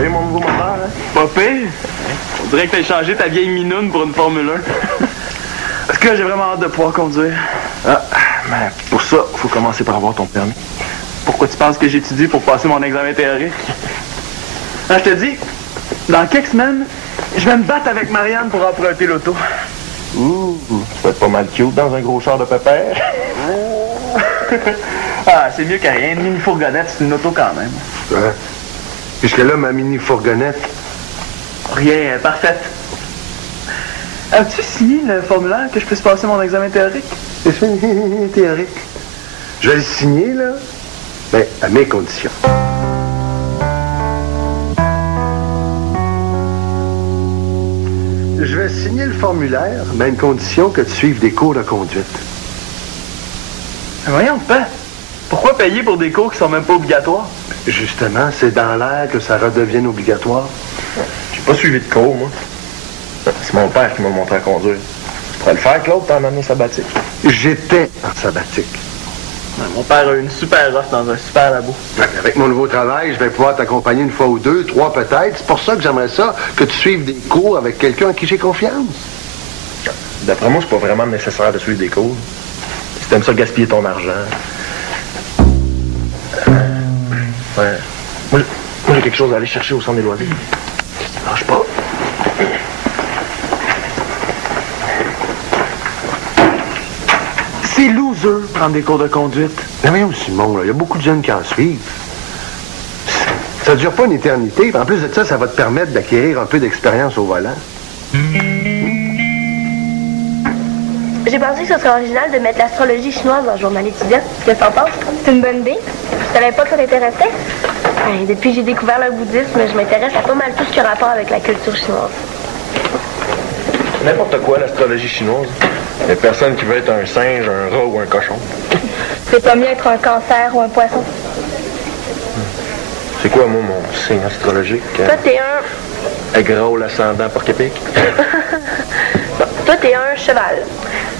pire, mon nouveau moteur, hein? Pas pire? On dirait que t'as changé ta vieille minoune pour une Formule 1. Parce que j'ai vraiment hâte de pouvoir conduire. Ah, mais pour ça, faut commencer par avoir ton permis. Pourquoi tu penses que j'étudie pour passer mon examen théorique? Ah, je te dis, dans quelques semaines, je vais me battre avec Marianne pour emprunter l'auto. Ouh, tu vas être pas mal cute dans un gros char de pépère. Ah, c'est mieux que rien. Une mini-fourgonnette, c'est une auto quand même. Ouais. Puisque là, ma mini-fourgonnette... Rien, parfaite. As-tu signé le formulaire que je puisse passer mon examen théorique? C'est théorique. Je vais le signer, là, mais à mes conditions. Je vais signer le formulaire, mais à une condition que tu suives des cours de conduite. Mais voyons, pas. Pourquoi payer pour des cours qui sont même pas obligatoires? Justement, c'est dans l'air que ça redevienne obligatoire. J'ai pas suivi de cours, moi. C'est mon père qui m'a montré à conduire. Tu pourrais le faire, Claude, pendant l'année sabbatique. J'étais en sabbatique. Ouais, mon père a une super offre dans un super labo. Avec mon nouveau travail, je vais pouvoir t'accompagner une fois ou deux, 3 peut-être. C'est pour ça que j'aimerais ça, que tu suives des cours avec quelqu'un en qui j'ai confiance. D'après moi, c'est pas vraiment nécessaire de suivre des cours. Si t'aimes ça gaspiller ton argent. Ouais. Moi, j'ai quelque chose à aller chercher au centre des loisirs. Lâche pas. C'est loser prendre des cours de conduite. Mais voyons, Simon, il y a beaucoup de jeunes qui en suivent. Ça dure pas une éternité. En plus de ça, ça va te permettre d'acquérir un peu d'expérience au volant. J'ai pensé que ce serait original de mettre l'astrologie chinoise dans le journal étudiant. Qu'est-ce que t'en penses? C'est une bonne idée. Je savais pas que ça t'intéressait. Ben, depuis que j'ai découvert le bouddhisme, je m'intéresse à pas mal tout ce qui a rapport avec la culture chinoise. N'importe quoi, l'astrologie chinoise. Il n'y a personne qui veut être un singe, un rat ou un cochon. C'est pas mieux être un cancer ou un poisson. C'est quoi, moi, mon signe astrologique? Toi, t'es un... Aigreur, l'ascendant, porc-épic? Bon, toi, t'es un cheval.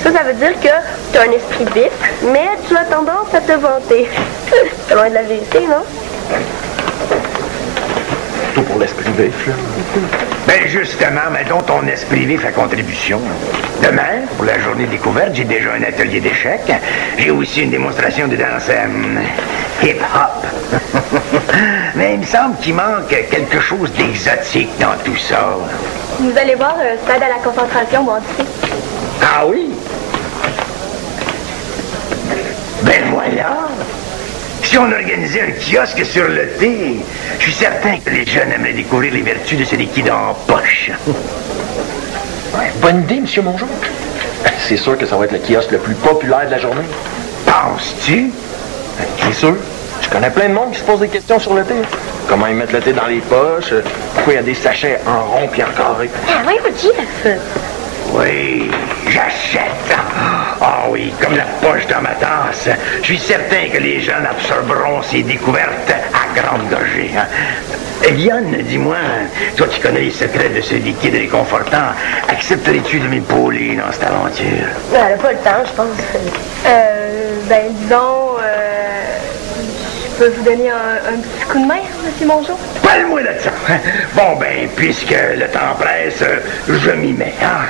Ça veut dire que t'as un esprit vif, mais tu as tendance à te vanter. C'est loin de la vérité, non? Tout pour l'esprit vif, là. Ben justement, mettons ton esprit vif à contribution. Demain, pour la journée découverte, j'ai déjà un atelier d'échecs. J'ai aussi une démonstration de danse hip-hop. Mais il me semble qu'il manque quelque chose d'exotique dans tout ça. Vous allez voir, ça aide à la concentration, bon, tu sais. Ah oui? Ben voilà! Si on organisait un kiosque sur le thé, je suis certain que les jeunes aimeraient découvrir les vertus de ce liquide en poche. Ouais, bonne idée, monsieur Mongeau. C'est sûr que ça va être le kiosque le plus populaire de la journée. Penses-tu? C'est sûr. Je connais plein de monde qui se pose des questions sur le thé. Comment ils mettent le thé dans les poches, pourquoi il y a des sachets en rond puis en carré. Ah oui, Jeff. Oui, j'achète. Ah oui, comme la poche dans ma tasse. Je suis certain que les jeunes absorberont ces découvertes à grande gorgée. Lionne, dis-moi, toi qui connais les secrets de ce liquide réconfortant, accepterais-tu de m'épauler dans cette aventure? Elle n'a pas le temps, je pense. Ben, disons, je peux vous donner un petit coup de main, monsieur Mongeau? Parle-moi de ça. Bon, ben, puisque le temps presse, je m'y mets, hein?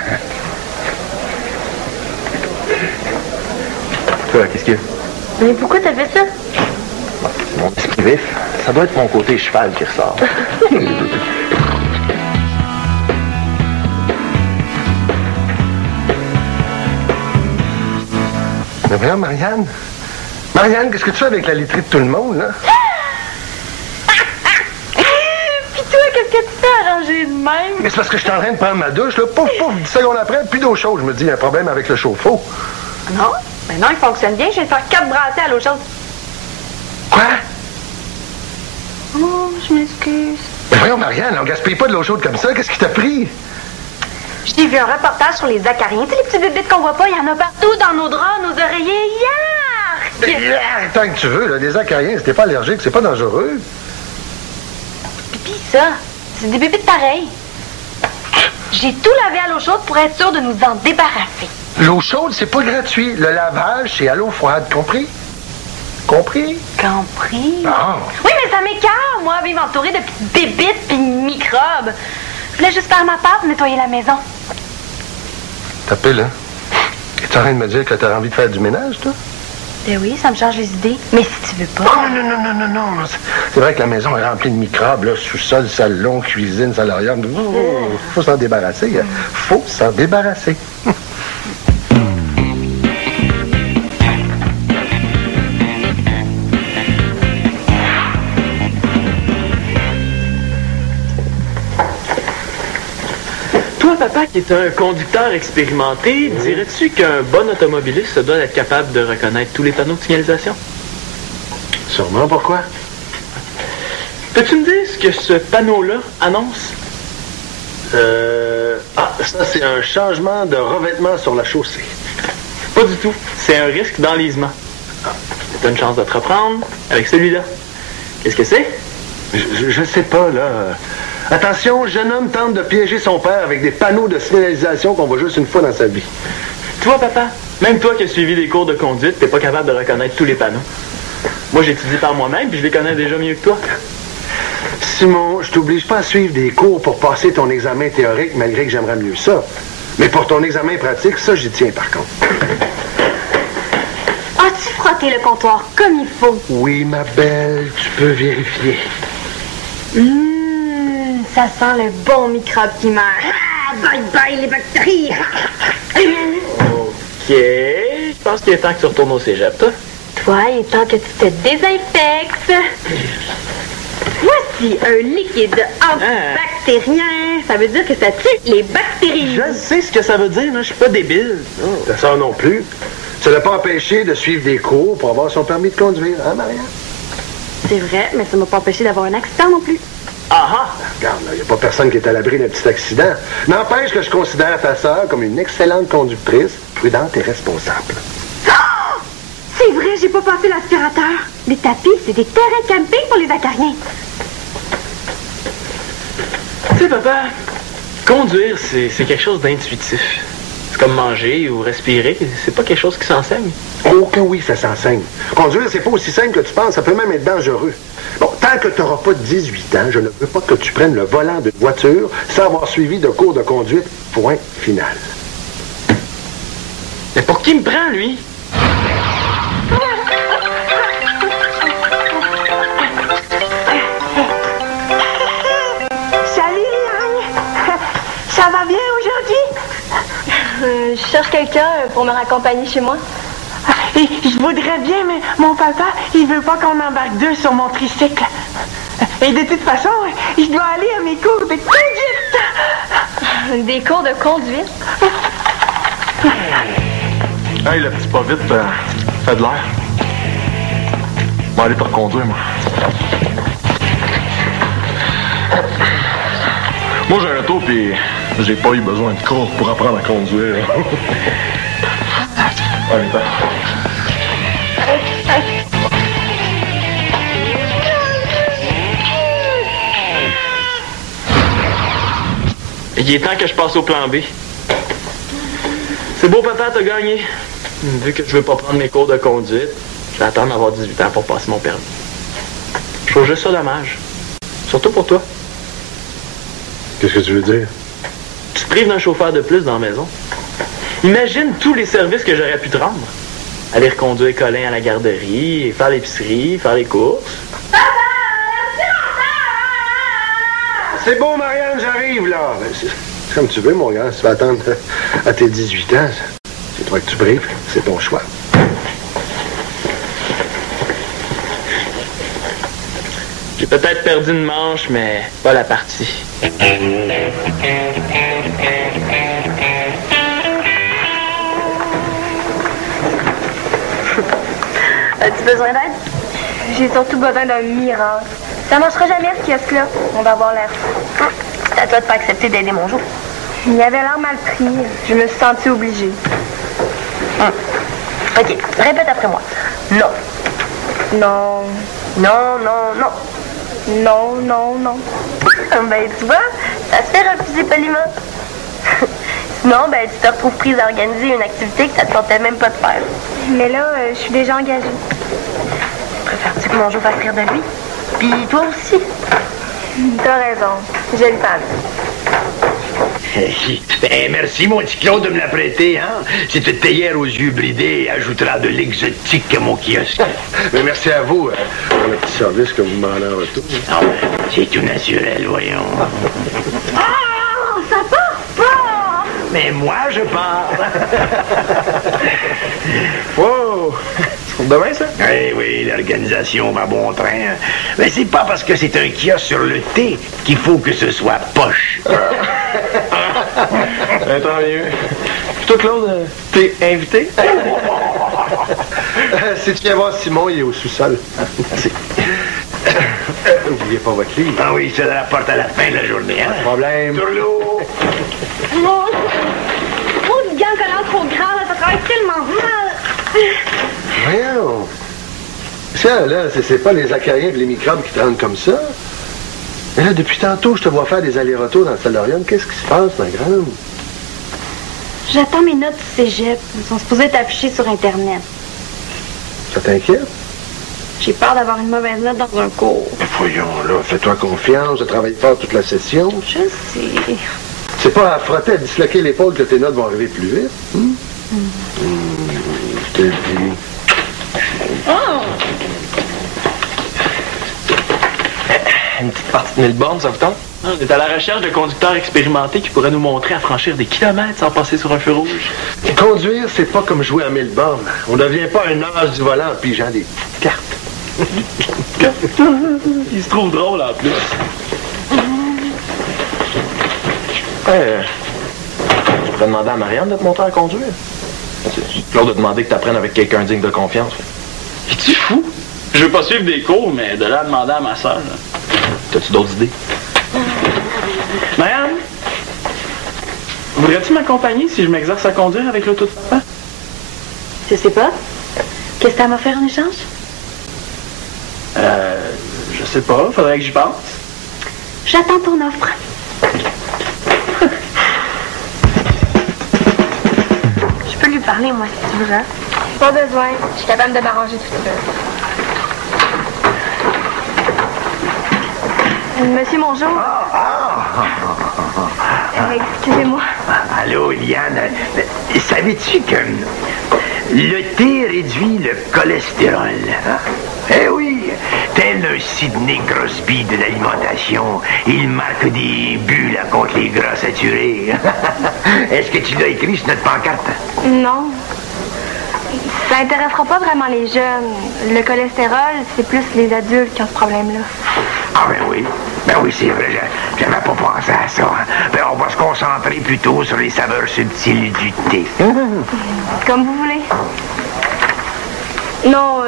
Quoi, qu'est-ce que... Mais pourquoi t'as fait ça? Mon esprit vif, ça doit être mon côté cheval qui ressort. Mais voyons, Marianne. Marianne, qu'est-ce que tu fais avec la literie de tout le monde, là? Puis toi, qu'est-ce que tu fais arranger de même? Mais c'est parce que je suis en train de prendre ma douche, là. Pouf, pouf, 10 secondes après, plus d'eau chaude. Je me dis, il y a un problème avec le chauffe-eau. Non, mais non, il fonctionne bien. Je viens de faire 4 brassées à l'eau chaude. Quoi? Oh, je m'excuse. Mais voyons, Marianne, on gaspille pas de l'eau chaude comme ça. Qu'est-ce qui t'a pris? J'ai vu un reportage sur les acariens. Tu sais, les petits bébites qu'on voit pas, il y en a partout dans nos draps, nos oreillers. Yark! Tant que tu veux, là, des acariens, si t'es pas allergique, c'est pas dangereux. Pipi, ça, c'est des bébites pareilles. J'ai tout lavé à l'eau chaude pour être sûr de nous en débarrasser. L'eau chaude, c'est pas gratuit. Le lavage, c'est à l'eau froide, compris? Compris? Compris? Non. Oui, mais ça m'écoeure, moi, vivre entourée de petites bébites pis de microbes. Je voulais juste faire ma part pour nettoyer la maison. Tapé, là. Es-tu en train de me dire que t'as envie de faire du ménage, toi? Ben oui, ça me change les idées. Mais si tu veux pas... Oh, non. C'est vrai que la maison est remplie de microbes, là. Sous-sol, salon, cuisine, salariale. Faut s'en débarrasser. Faut s'en débarrasser. Papa, qui est un conducteur expérimenté, dirais-tu qu'un bon automobiliste doit être capable de reconnaître tous les panneaux de signalisation? Sûrement, pourquoi? Peux-tu me dire ce que ce panneau-là annonce? Ça, c'est un changement de revêtement sur la chaussée. Pas du tout. C'est un risque d'enlisement. T'as une chance de te reprendre avec celui-là. Qu'est-ce que c'est? Je sais pas, là. Attention, jeune homme tente de piéger son père avec des panneaux de signalisation qu'on voit juste une fois dans sa vie. Tu vois, papa, même toi qui as suivi des cours de conduite, t'es pas capable de reconnaître tous les panneaux. Moi, j'étudie par moi-même, puis je les connais déjà mieux que toi. Simon, je t'oblige pas à suivre des cours pour passer ton examen théorique, malgré que j'aimerais mieux ça. Mais pour ton examen pratique, ça, j'y tiens, par contre. As-tu frotté le comptoir comme il faut? Oui, ma belle, tu peux vérifier. Ça sent le bon microbe qui meurt. Ah, bye bye les bactéries. OK. Je pense qu'il est temps que tu retournes au cégep, toi. Toi, il est temps que tu te désinfectes. Voici un liquide antibactérien. Ça veut dire que ça tue les bactéries. Je sais ce que ça veut dire, mais je suis pas débile. Ça sort non plus. Ça l'a pas empêché de suivre des cours pour avoir son permis de conduire, hein, Marianne? C'est vrai, mais ça m'a pas empêché d'avoir un accident non plus. Regarde, il n'y a pas personne qui est à l'abri d'un petit accident. N'empêche que je considère ta sœur comme une excellente conductrice, prudente et responsable. Oh! C'est vrai, j'ai pas passé l'aspirateur. Les tapis, c'est des terrains de camping pour les acariens. Tu sais, papa, conduire, c'est quelque chose d'intuitif. C'est comme manger ou respirer. C'est pas quelque chose qui s'enseigne. Oh que oui, ça s'enseigne. Conduire, c'est pas aussi simple que tu penses. Ça peut même être dangereux. Bon, tant que tu n'auras pas 18 ans, je ne veux pas que tu prennes le volant d'une voiture sans avoir suivi de cours de conduite. Point final. Mais pour qui me prend, lui? Salut, Anne. Ça va bien aujourd'hui? Je cherche quelqu'un pour me raccompagner chez moi. Et je voudrais bien, mais mon papa, il veut pas qu'on embarque deux sur mon tricycle. Et de toute façon, je dois aller à mes cours de conduite. Des cours de conduite? Hey, le petit pas vite, fait de l'air. Je vais aller te reconduire, moi. Moi, j'ai un auto, puis j'ai pas eu besoin de cours pour apprendre à conduire. Allez, va. Il est temps que je passe au plan B. C'est beau, papa, t'as gagné. Vu que je veux pas prendre mes cours de conduite, je vais attendre d'avoir 18 ans pour passer mon permis. Je trouve juste ça dommage. Surtout pour toi. Qu'est-ce que tu veux dire? Tu te prives d'un chauffeur de plus dans la maison. Imagine tous les services que j'aurais pu te rendre. Aller reconduire Colin à la garderie, faire l'épicerie, faire les courses. C'est bon, Marianne, j'arrive, là. C'est comme tu veux, mon gars. Si tu vas attendre à tes 18 ans, c'est toi que tu briefes. C'est ton choix. J'ai peut-être perdu une manche, mais pas la partie. As-tu besoin d'aide? J'ai surtout besoin d'un miracle. Ça marchera jamais, ce kiosque-là. On va avoir l'air fou. C'est à toi de pas accepter d'aider mon jour. Il avait l'air mal pris. Je me suis sentie obligée. OK, répète après moi. Non. Non. Non, non, non. Non, non, non. Ben, tu vois, ça se fait refuser poliment. Sinon, ben, tu te retrouves prise à organiser une activité que ça te tentait même pas de faire. Mais là, je suis déjà engagée. Préfères-tu que mon jour fasse rire de lui? Puis toi aussi. T'as raison. Je le parle. Ben, merci, mon petit Claude, de me la prêter, hein? Cette théière aux yeux bridés ajoutera de l'exotique à mon kiosque. Mais merci à vous pour le petit service que vous me demandez en retour. Ah, ben, c'est tout naturel, voyons. Ah! Ça part pas! Mais moi, je pars. Wow! C'est pour demain, ça? Oui, oui, l'organisation va bon train. Mais c'est pas parce que c'est un kiosque sur le thé qu'il faut que ce soit poche. Tant mieux. Puis toi, Claude, t'es invité? Si tu viens voir Simon, il est au sous-sol. Merci. N'oubliez pas votre livre. Ah oui, ça la porte à la fin de la journée, hein? Problème. Sur l'eau. Mon gant collant trop grand, là, ça travaille tellement mal. Voyons. Ça, là, c'est pas les acariens et les microbes qui te rendent comme ça. Mais là, depuis tantôt, je te vois faire des allers-retours dans le solarium. Qu'est-ce qui se passe, ma grande? J'attends mes notes du cégep. Elles sont supposées être affichées sur Internet. Ça t'inquiète? J'ai peur d'avoir une mauvaise note dans un cours. Mais voyons, là, fais-toi confiance. Je travaille fort toute la session. Je sais. C'est pas à frotter, à disloquer l'épaule que tes notes vont arriver plus vite. Je te le dis. Oh! Une petite partie de 1000 bornes, ça vous tente? On est à la recherche de conducteurs expérimentés qui pourraient nous montrer à franchir des kilomètres sans passer sur un feu rouge. Conduire, c'est pas comme jouer à 1000 bornes. On devient pas un as du volant en pigeant des petites cartes. Il se trouve drôle en plus. Je pourrais demander à Marianne de te montrer à conduire. Claude a demandé que tu apprennes avec quelqu'un digne de confiance. Es-tu fou? Je veux pas suivre des cours, mais de là à demander à ma soeur. T'as-tu d'autres idées? Marianne, voudrais-tu m'accompagner si je m'exerce à conduire avec l'auto de papa? Je sais pas. Qu'est-ce que t'as à m'offrir en échange? Je sais pas, faudrait que j'y pense. J'attends ton offre. Je peux lui parler, moi, si tu veux. Hein? Pas besoin. Je suis capable de m'arranger toute seule. Monsieur, bonjour. Excusez-moi. Allô, Eliane. Savais-tu que le thé réduit le cholestérol? Hein? Eh oui, tel un Sidney Crosby de l'alimentation, il marque des buts là, contre les gras saturés. Est-ce que tu l'as écrit sur notre pancarte? Non. Ça intéressera pas vraiment les jeunes. Le cholestérol, c'est plus les adultes qui ont ce problème-là. Ah ben oui. Ben oui, c'est vrai, j'avais pas pensé à ça. Hein. Ben on va se concentrer plutôt sur les saveurs subtiles du thé. Comme vous voulez. Non,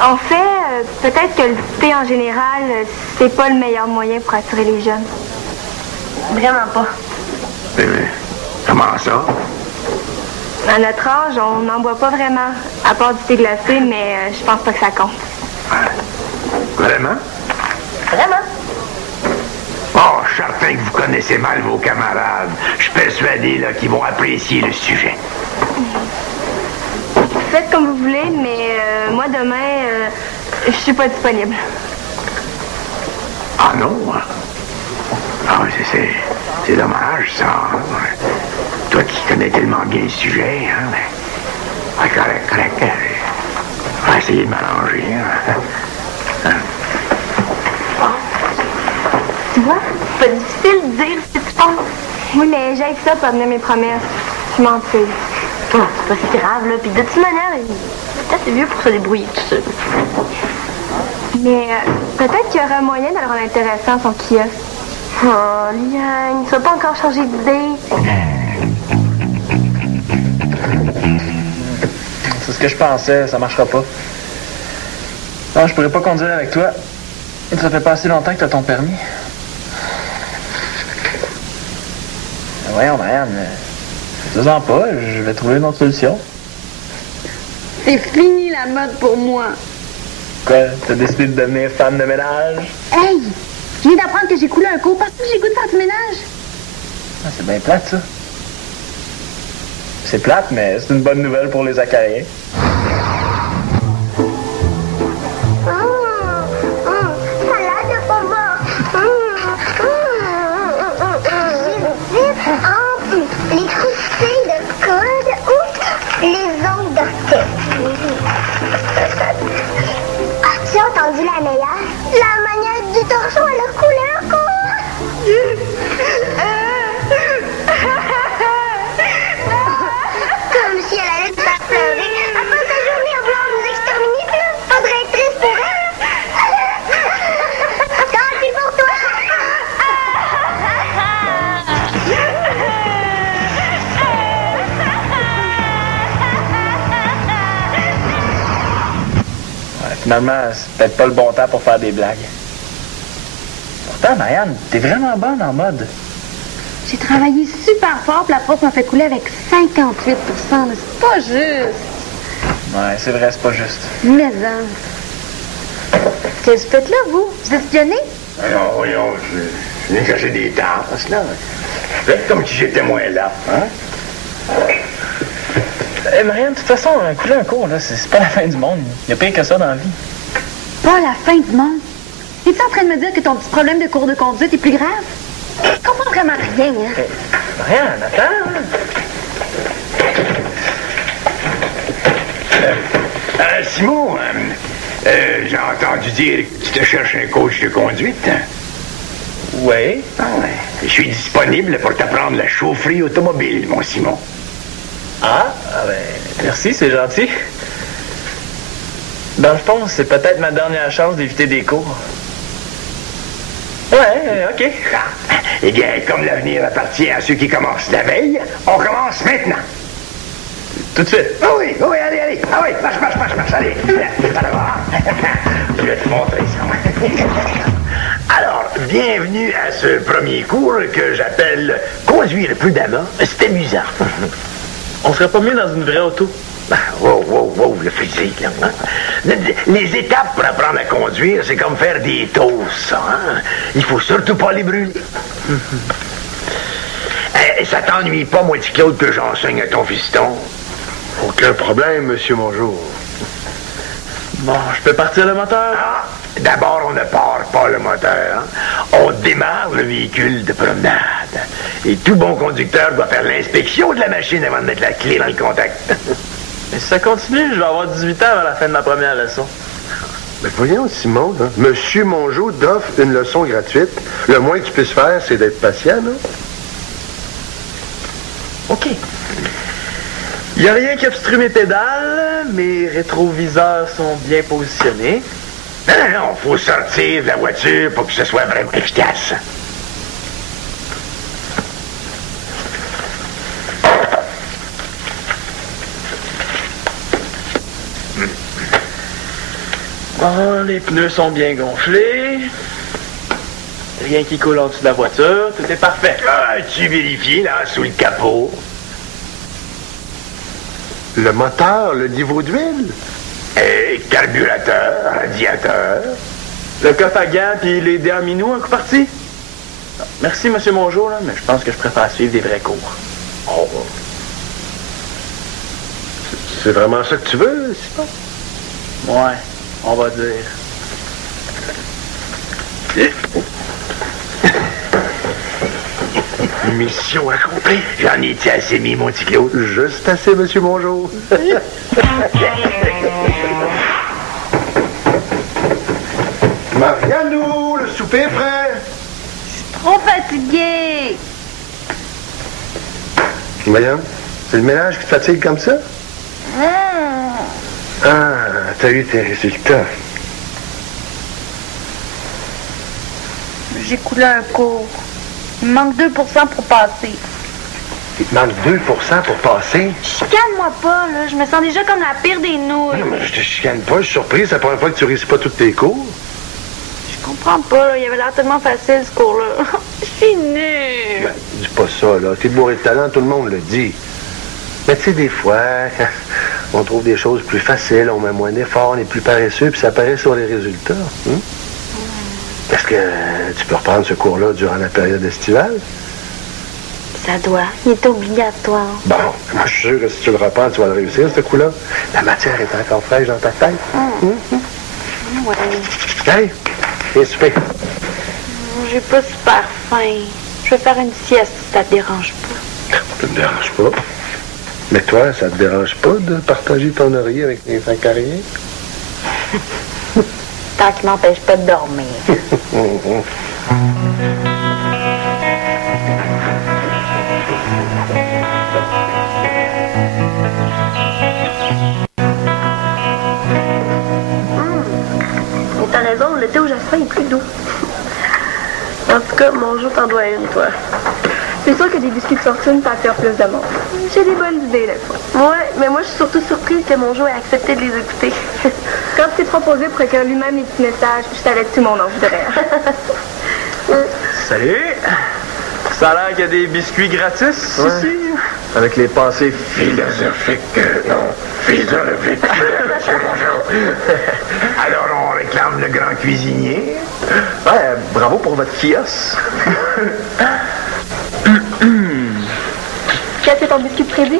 en fait, peut-être que le thé en général, c'est pas le meilleur moyen pour attirer les jeunes. Vraiment pas. Comment ça? À notre âge, on n'en boit pas vraiment, à part du thé glacé, mais je pense pas que ça compte. Vraiment? Vraiment? Oh, je suis certain que vous connaissez mal vos camarades. Je suis persuadé là, qu'ils vont apprécier le sujet. Faites comme vous voulez, mais moi, demain, je suis pas disponible. Ah non? Ah, c'est dommage, ça. Toi qui connais tellement bien le sujet, hein? Mais... correct. On va essayer de m'arranger, hein? Tu vois, c'est pas difficile de dire ce que tu penses. Oui, mais j'ai ça pour tenir mes promesses. Je m'en fais. Oh, c'est pas si grave, là. Puis de toute manière, il est assez vieux pour se débrouiller tout seul. Mais peut-être qu'il y aurait moyen de le rendre intéressant, son kiosque. Oh, Liane, tu vas pas encore changer d'idée. C'est ce que je pensais, ça marchera pas. Non, je pourrais pas conduire avec toi. Ça fait pas assez longtemps que t'as ton permis. Voyons, Marianne, fais-en pas, je vais trouver une autre solution. C'est fini la mode pour moi. Quoi, t'as décidé de devenir femme de ménage? Hey! Je viens d'apprendre que j'ai coulé un cours parce que j'ai goût de faire du ménage. Ah, c'est bien plate, ça. C'est plate, mais c'est une bonne nouvelle pour les acariens. Ah! maison d'orchestre. As-tu entendu la meilleure? La manière du torchon à la couleur, quoi! Comme si elle allait te faire pleurer. Après sa journée à vouloir nous exterminer, faudrait être triste pour elle. Tranquille pour toi! Finalement, c'est peut-être pas le bon temps pour faire des blagues. Pourtant, Marianne, t'es vraiment bonne en mode. J'ai travaillé super fort, puis la prof m'a fait couler avec 58%. Mais c'est pas juste. Ouais, c'est vrai, c'est pas juste. Mais qu'est-ce que vous faites là, vous? Vous espionnez? Non, voyons, je viens chercher des tasses, là. Faites comme si j'étais moins là, hein? Marianne, de toute façon, couler un cours, là, c'est pas la fin du monde. Il y a pire que ça dans la vie. Pas la fin du monde? Es-tu en train de me dire que ton petit problème de cours de conduite est plus grave? Je comprends vraiment rien, hein? Marianne, attends. Simon, j'ai entendu dire que tu te cherches un coach de conduite. Oui. Ah ouais. Je suis disponible pour t'apprendre la chaufferie automobile, mon Simon. Ben, merci, c'est gentil. Dans le fond, c'est peut-être ma dernière chance d'éviter des cours. Ouais, OK. Eh bien, comme l'avenir appartient à ceux qui commencent la veille, on commence maintenant. Tout de suite. Ah oui, allez. Ah oui, marche, allez. Je vais te montrer ça. Alors, bienvenue à ce premier cours que j'appelle « Conduire prudemment, c'est amusant ». On serait pas mieux dans une vraie auto? Wow, le physique, là. Hein? Les étapes pour apprendre à conduire, c'est comme faire des toasts, ça, hein? Il faut surtout pas les brûler. Ça t'ennuie pas, moi, petit Claude, que j'enseigne à ton fiston? Aucun problème, monsieur Mongeau. Bon, je peux partir le moteur? D'abord, on ne part pas le moteur. On démarre le véhicule de promenade. Et tout bon conducteur doit faire l'inspection de la machine avant de mettre la clé dans le contact. Mais si ça continue, je vais avoir 18 ans avant la fin de ma première leçon. Mais voyons, Simon, là, monsieur Mongeau t'offre une leçon gratuite. Le moins que tu puisses faire, c'est d'être patient, non? OK. Il n'y a rien qui obstrue mes pédales. Mes rétroviseurs sont bien positionnés. Non, faut sortir de la voiture pour que ce soit vraiment efficace. Bon, les pneus sont bien gonflés. Rien qui coule en dessous de la voiture. Tout est parfait. Tu vérifies, là, sous le capot? Le moteur, le niveau d'huile? Carburateur, radiateur. Le coffre à gants puis les dés en minou, un coup parti? Non, merci, M. Mongeau, là, mais je pense que je préfère suivre des vrais cours. Oh. C'est vraiment ça que tu veux, Simon? Ouais, on va dire. Mission accomplie. J'en ai-tu assez mis, mon petit Claude? Juste assez, monsieur Mongeau. Marianou, le souper est prêt. Trop fatiguée. Voyons, c'est le ménage qui te fatigue comme ça? T'as eu tes résultats. J'ai coulé un cours. Il me manque 2% pour passer. Il te manque 2% pour passer? Chicane-moi pas, là. Je me sens déjà comme la pire des nouilles. Non, mais je te chicane pas, je suis surpris. C'est la première fois que tu réussis pas tous tes cours. Je comprends pas, là. Il avait l'air tellement facile, ce cours-là. Je suis nulle. Ben, dis pas ça, là. T'es bourré de talent, tout le monde le dit. Mais tu sais, des fois, quand on trouve des choses plus faciles, on met moins d'efforts, on est plus paresseux, puis ça apparaît sur les résultats. Hein? Est-ce que tu peux reprendre ce cours-là durant la période estivale? Ça doit. Il est obligatoire. Bon, moi, je suis sûr que si tu le reprends, tu vas le réussir, ce coup-là. La matière est encore fraîche dans ta tête. Ouais. Allez, viens souper. J'ai pas super faim. Je vais faire une sieste si ça te dérange pas. Ça me dérange pas. Mais toi, ça te dérange pas de partager ton oreiller avec les acariens? Tant qu'il m'empêche pas de dormir. Mais t'as raison, le thé au jasmin est plus doux. En tout cas, mon jour t'en dois une, toi. C'est sûr que des biscuits de fortune t'attirent plus de monde. J'ai des bonnes idées, là, fois. Ouais, mais moi, je suis surtout surprise que mon jour ait accepté de les écouter. Quand tu t'es proposé pour écrire lui-même les petits messages, je savais que tout mon nom voudrait. Salut! Ça a l'air qu'il y a des biscuits gratis ici. Avec les pensées Philosophique, non, philosophique. Bonjour. Alors, on réclame le grand cuisinier. Ouais, bravo pour votre kiosque. Quel est ton biscuit prévu?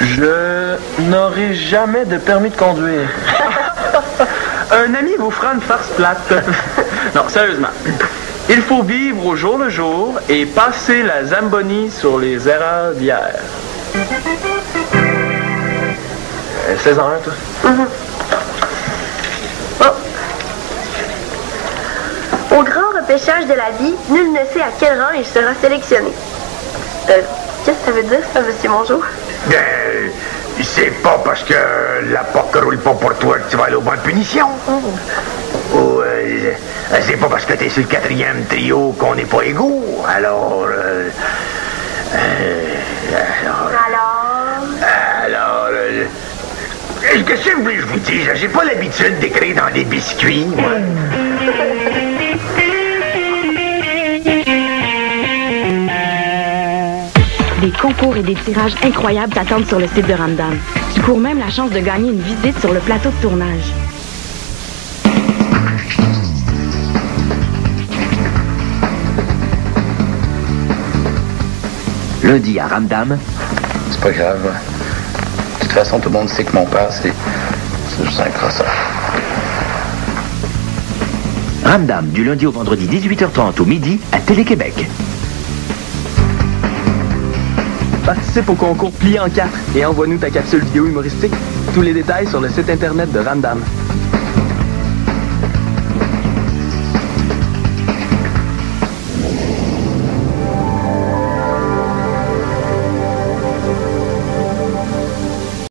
Je n'aurai jamais de permis de conduire. Un ami vous fera une farce plate. Non, sérieusement. Il faut vivre au jour le jour et passer la Zamboni sur les erreurs d'hier. 16 ans, toi? Au grand repêchage de la vie, nul ne sait à quel rang il sera sélectionné. Qu'est-ce que ça veut dire, ça, monsieur Mongeau? C'est pas parce que la porte ne roule pas pour toi que tu vas aller au banc de punition. Ou c'est pas parce que t'es sur le 4e trio qu'on n'est pas égaux. Alors, qu'est-ce que vous voulez que je vous dise? J'ai pas l'habitude d'écrire dans des biscuits, moi. Des concours et des tirages incroyables t'attendent sur le site de Ramdam. Tu cours même la chance de gagner une visite sur le plateau de tournage. Lundi à Ramdam. C'est pas grave. De toute façon, tout le monde sait que mon père, c'est juste un crosseur. Ramdam, du lundi au vendredi 18h30 au midi à Télé-Québec. Participe au concours Plié en 4 et envoie-nous ta capsule vidéo humoristique. Tous les détails sur le site internet de Ramdam.